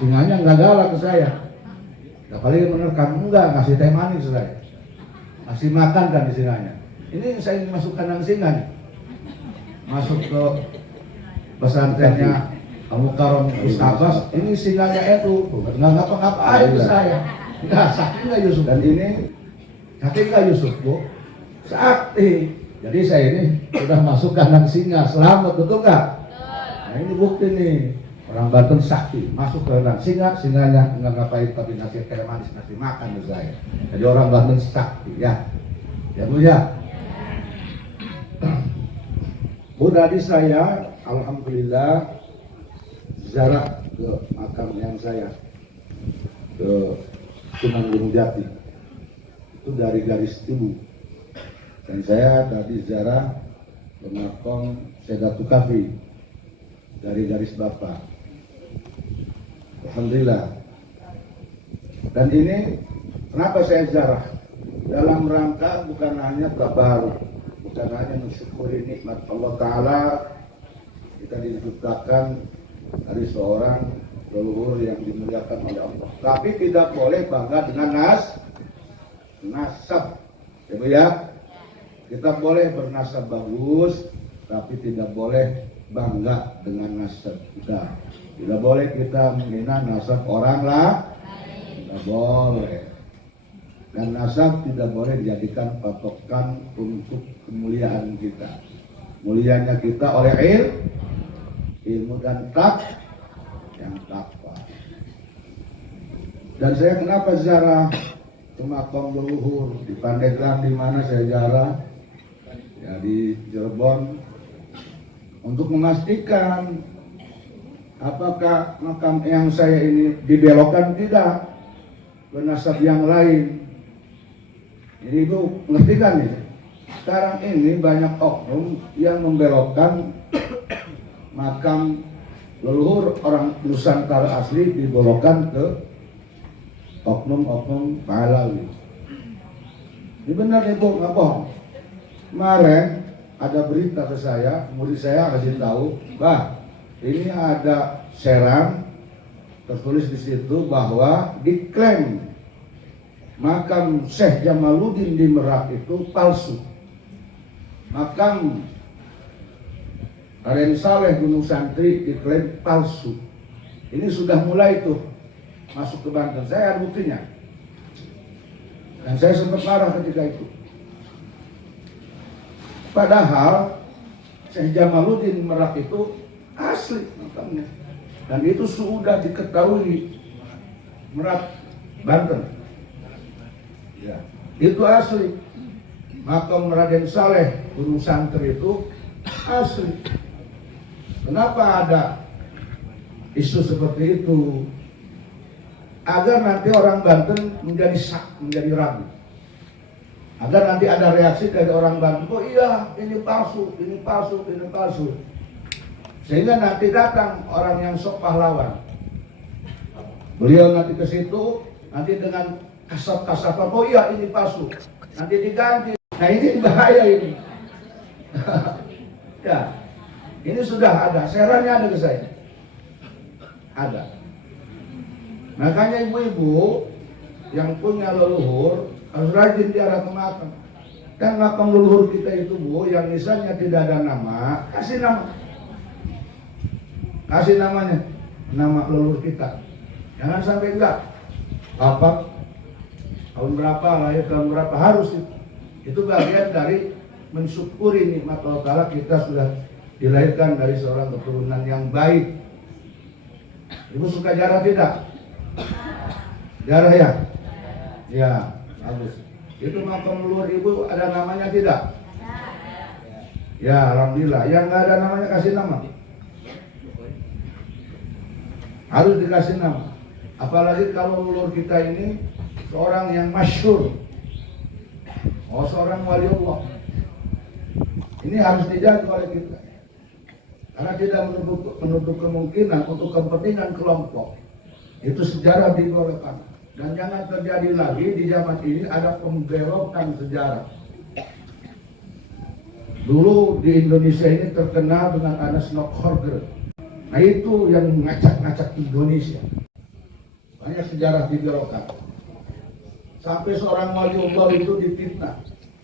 Singanya nggak galak ke saya. Apalagi menerkam, enggak, ngasih teh manis saya. Masih makan kan di singanya. Ini saya masuk kandang singa nih. Masuk ke pesantrennya Al-Mukarram Ustaz, ini singanya itu nggak ngapa-ngapain ke saya. Nggak sakit nggak Yusuf? Dan ini sakit nggak Yusuf, Bu? Sakti. Jadi saya ini sudah masuk kandang singa, selamat, betul nggak? Nah ini bukti nih, orang Banten sakti, masuk ke kandang singa, singanya nggak ngapain tapi ngasih teh manis, ngasih makan ke saya. Jadi orang Banten sakti, ya. Ya Bu ya. Bu, tadi saya alhamdulillah ziarah ke makam yang saya ke Sunan Gunung Jati. Itu dari garis ibu. Dan saya tadi ziarah ke makam Sedatul Kafi dari garis bapak. Alhamdulillah. Dan ini kenapa saya ziarah? Dalam rangka bukan hanya tabaruk, bukan hanya mensyukuri nikmat Allah Ta'ala, kita diciptakan dari seorang leluhur yang dimuliakan oleh Allah. Tapi tidak boleh bangga dengan nasab. Ya, kita boleh bernasab bagus, tapi tidak boleh bangga dengan nasab kita. Tidak boleh kita menghina nasab orang lah, tidak boleh. Dan nasab tidak boleh dijadikan patokan untuk kemuliaan kita. Mulianya kita oleh ilmu dan yang takwa. Dan saya kenapa ziarah ke makam leluhur di Pandeglang, di mana saya ziarah ya di Cirebon, untuk memastikan apakah makam yang saya ini dibelokkan tidak ke nasab yang lain. Jadi Ibu ngerti kan nih, sekarang ini banyak oknum yang membelokkan makam leluhur orang Nusantara asli, dibelokkan ke oknum-oknum Pahlawi. Ini benar nih Bu, nggak bohong. Kemarin ada berita ke saya, murid saya kasih tahu, bah ini ada serang tertulis di situ bahwa diklaim makam Syekh Jamaluddin di Merak itu palsu. Makam Raden Saleh Gunung Santri diklaim palsu. Ini sudah mulai tuh masuk ke Banten. Saya ada buktinya. Dan saya sempat marah ketika itu. Padahal Syekh Jamaluddin Merak itu asli makamnya. Dan itu sudah diketahui Merak, Banten. Ya, itu asli. Makam Raden Saleh Gunung Santri itu asli. Kenapa ada isu seperti itu? Agar nanti orang Banten menjadi ragu. Agar nanti ada reaksi dari orang Banten, oh iya ini palsu, ini palsu, ini palsu. Sehingga nanti datang orang yang sok pahlawan. Beliau nanti ke situ, nanti dengan kasar-kasar, oh iya ini palsu. Nanti diganti. Nah ini bahaya ini. Ya, ini sudah ada, serannya ada ke saya. Ada. Makanya ibu-ibu yang punya leluhur harus rajin ziarah ke makam. Dan makam leluhur kita itu Bu, yang misalnya tidak ada nama, kasih nama. Kasih namanya, nama leluhur kita. Jangan sampai enggak. Bapak tahun berapa, lahir tahun berapa, harus itu. Itu bagian dari mensyukuri nikmat Allah Ta'ala, kita sudah dilahirkan dari seorang keturunan yang baik. Ibu suka ziarah tidak? Ziarah ya? Ya, bagus. Itu makam leluhur Ibu ada namanya tidak? Ya, alhamdulillah. Yang nggak ada namanya kasih nama. Harus dikasih nama. Apalagi kalau leluhur kita ini seorang yang masyhur. Oh, seorang wali Allah. Ini harus dijaga oleh kita. Karena tidak menutup kemungkinan untuk kepentingan kelompok. Itu sejarah dibelokkan. Dan jangan terjadi lagi di zaman ini ada pembelokan sejarah. Dulu di Indonesia ini terkenal dengan Anas Nok Horger. Nah itu yang ngacak-ngacak Indonesia. hanya sejarah dibelokkan. Sampai seorang waliullah itu difitnah.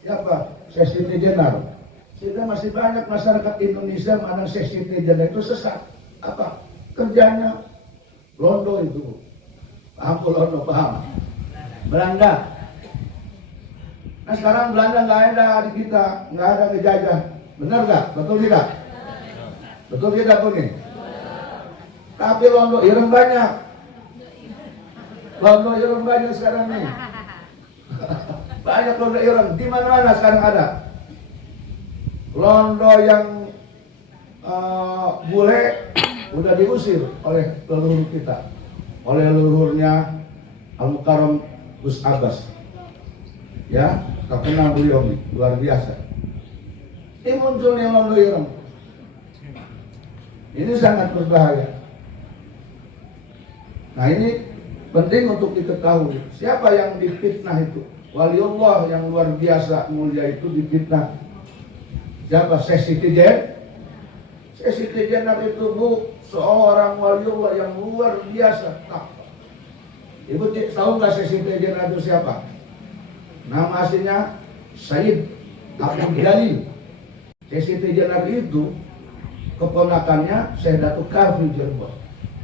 Siapa? Sesiti Jenar. Sehingga masih banyak masyarakat Indonesia mana Sesiti Jenar itu sesat. Apa? Kerjanya Londo itu. Paham Londo, paham? Belanda. Nah sekarang Belanda nggak ada di kita, nggak ada ngejajah. Benar nggak? Betul tidak? Betul tidak tuh nih? Tapi Londo ireng banyak. Londo ireng banyak sekarang nih. Banyak Londo ireng. Di mana-mana sekarang ada. Londo yang bule udah diusir oleh leluhur kita, oleh leluhurnya Al-Mukarram Gus Abbas. Ya, terkenal beliau nih, luar biasa. Ini munculnya Londo ireng. Ini sangat berbahaya. Nah ini penting untuk diketahui. Siapa yang difitnah itu? Waliullah yang luar biasa mulia itu difitnah. Siapa? Sesiti Jenar. Sesiti Jenar itu bu, seorang waliullah yang luar biasa. Ibu tahu nggak Sesiti Jenar itu siapa? Nama aslinya Said Abdul Jalil. Sesiti Jenar itu keponakannya Syekh Datuk Kafri Cirebon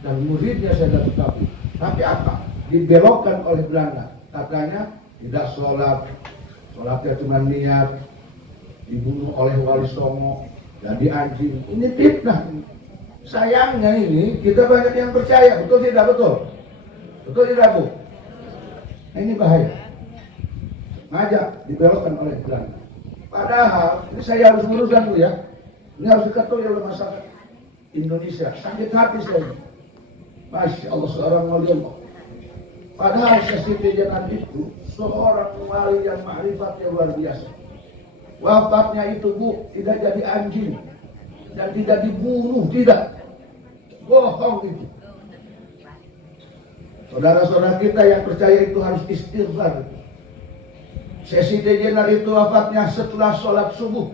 dan muridnya Syekh Datuk Kafri. Tapi apa? Dibelokkan oleh Belanda. Katanya tidak sholat, sholatnya cuma niat, dibunuh oleh Wali Songo, jadi anjing. Ini fitnah. Sayangnya ini kita banyak yang percaya, betul tidak betul? Betul tidak bu? Nah, ini bahaya. Ngajak dibelokkan oleh Belanda. Padahal ini saya harus luruskan bu ya. Ini harus diketahui oleh masyarakat Indonesia. Sakit hati saya. Masya Allah seorang waliullah. Padahal Sesiti Jenar itu seorang wali yang ma'rifatnya luar biasa. Wafatnya itu bu tidak jadi anjing dan tidak dibunuh, tidak. Bohong itu. Saudara-saudara kita yang percaya itu harus istighfar. Sesiti Jenar itu wafatnya setelah sholat subuh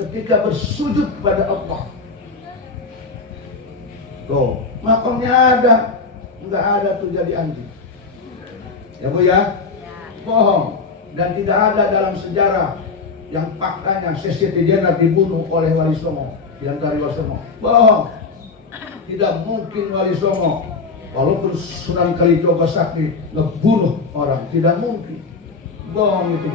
ketika bersujud kepada Allah. Tuh, makamnya ada, nggak ada tuh jadi anjing. Ya bu ya, bohong. Dan tidak ada dalam sejarah yang faktanya Sesiti Jenar dibunuh oleh Wali Songo, diantara Wali Songo. Bohong. Tidak mungkin Wali Songo, walaupun Sunan Kalijogo Sakti ngebunuh orang, tidak mungkin. Bohong itu.